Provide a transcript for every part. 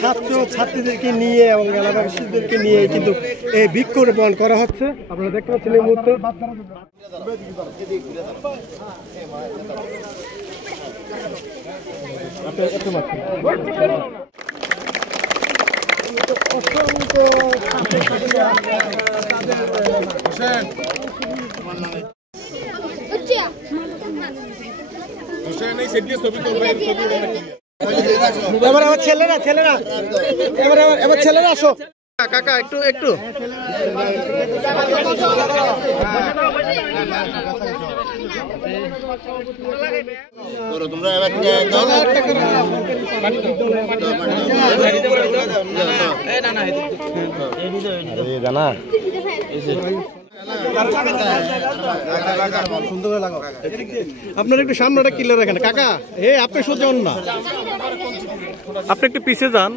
ছাত্র ছাত্রীদেরকে নিয়ে এবং এলাকাবাসীদেরকে নিয়ে কিন্তু এই বৃক্ষরোপণ করা হচ্ছে। আপনারা দেখতে পাচ্ছেন এই মুহূর্তে। এবার ছেলেরা এবার ছেলেরা আসো কাকা একটু তোমরা আপনার একটু সামনেটা ক্লিয়ার রাখেন কাকা। আপনি সোজা হন না, আপনি একটু পিছিয়ে যান।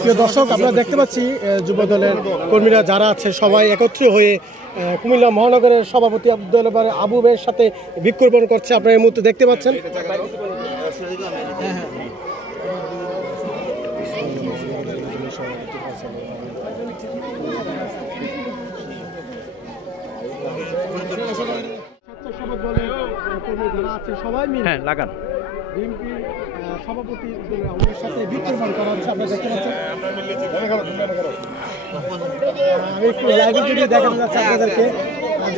প্রিয় দর্শক, আমরা দেখতে পাচ্ছি যুব দলের কর্মীরা যারা আছে সবাই একত্রে হয়ে কুমিল্লা মহানগরের সভাপতি আব্দুল আবু ভাইয়ের সাথে বৃক্ষরোপণ করছে। আপনারা এই মুহূর্তে দেখতে পাচ্ছেন। সবাই মিলে লাগান বিএনপির সভাপতি সাথে বৃক্ষরোপণ করা হচ্ছে। আপনারা দেখতে পাচ্ছেন। আমি একটু লাইভে যদি দেখাতে যাচ্ছি আপনাদেরকে,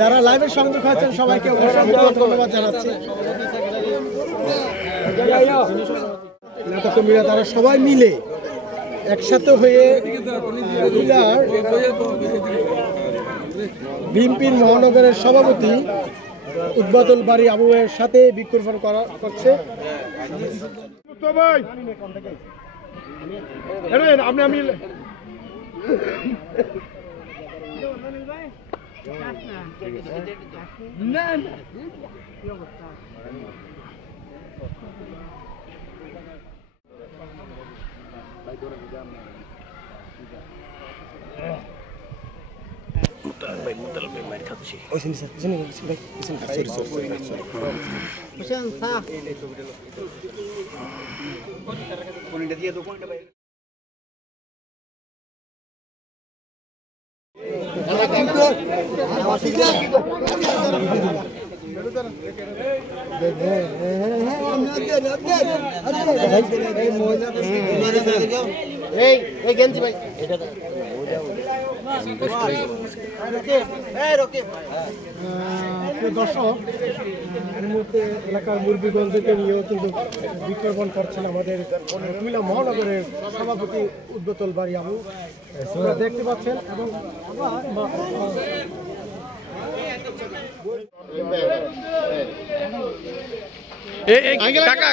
যারা লাইভের সংযোগ হয়েছেন সবাইকে ধন্যবাদ জানাচ্ছি। নেতা কর্মীরা তারা সবাই মিলে একসাথে হয়ে বিএনপির মহানগরের সভাপতি উদ্বাতুল বাড়ি আবু ভাইয়ের সাথে বৃক্ষরোপণ করছে। দর্শক, এই মুহূর্তে এলাকার মুরব্বীগঞ্জকে নিয়েও কিন্তু বৃক্ষরোপণ করছেন আমাদের কুমিল্লা মহানগরের সভাপতি উদ্বাতুল বাড়ি আবু। আপনারা দেখতে পাচ্ছেন। এবং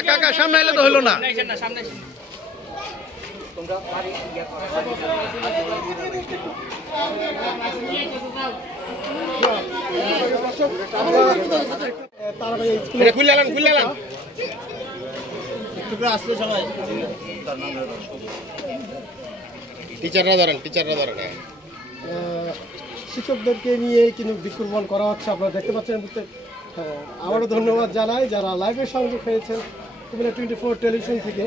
কাকা সামনে এলে তো হলো না। শিক্ষকদেরকে নিয়ে কিন্তু বৃক্ষরোপণ করা হচ্ছে। আপনারা দেখতে পাচ্ছেন। আবারও ধন্যবাদ জানাই যারা লাইভে সংযোগ হয়েছেন কুমিল্লা 24 টেলিভিশন থেকে।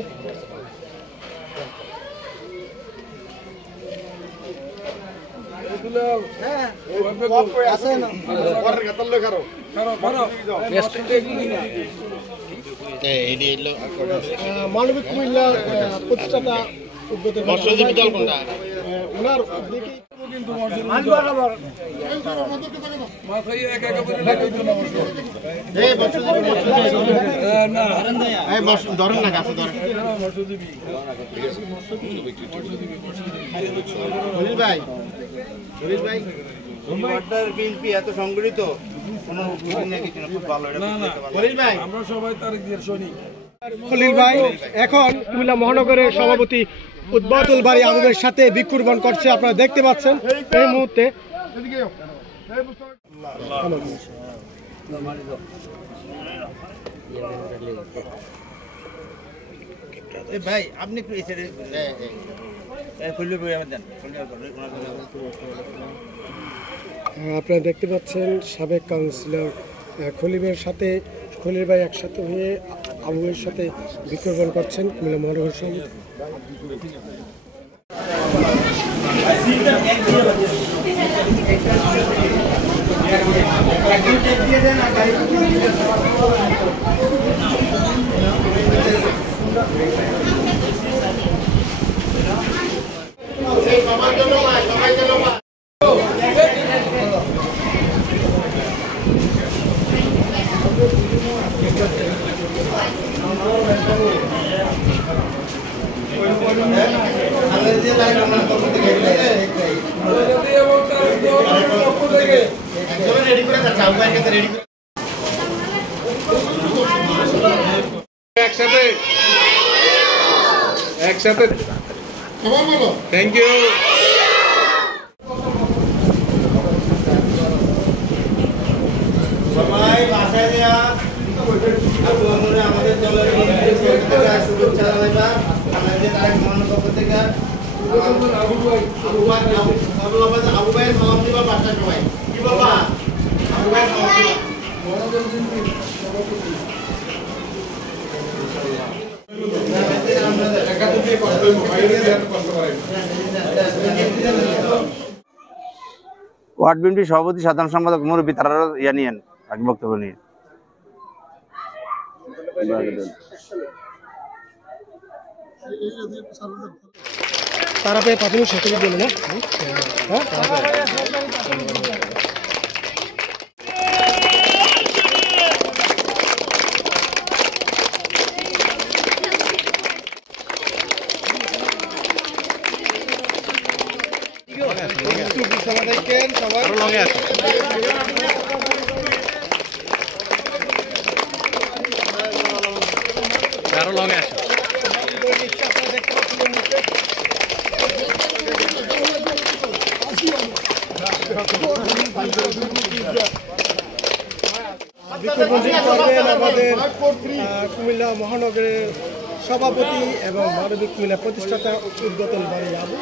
মানবিক কুমিল্লা প্রতিষ্ঠাতা ওনার এত সংগঠিত আমরা সবাই তারিখ দিয়ে শুনি। খলিল ভাই এখন কুমিল্লা মহানগরের সভাপতি উদ্বাতুল বাড়ি আবুবের সাথে বৃক্ষরোপণ করছে, আপনারা দেখতে পাচ্ছেন এই মুহূর্তে। ভাই আপনি একটু আপনারা দেখতে পাচ্ছেন সাবেক কাউন্সিলর খলিলের সাথে খলিল ভাই একসাথে হয়ে আবুবের সাথে বৃক্ষরোপণ করছেন কুমিল্লা মহানগর সভাপতি। একসাথে থ্যাংক ইউ। সবাই বাসায় দেওয়া আমাদের দলের শুভেচ্ছা জানাইবা। আমাদের তারেক মহানগর পক্ষ থেকে আবু ভাই সালাম দিবা বাসায় সবাই। কি বাবা আবু ভাই সালাম দিবা। ওয়ার্ড বিএনপি সভাপতি সাধারণ সম্পাদক মুরব্বী তারা নিয়েন বক্তব্য নিয়ে। তারা পেয়ে প্রাথমিক স্বাস্থ্য বলে না আরো লঙে আসো। আমাদের কুমিল্লা মহানগরের সভাপতি এবং মানবিক কুমিল্লা প্রতিষ্ঠাতা উদ্বোধন বাড়ি আবু।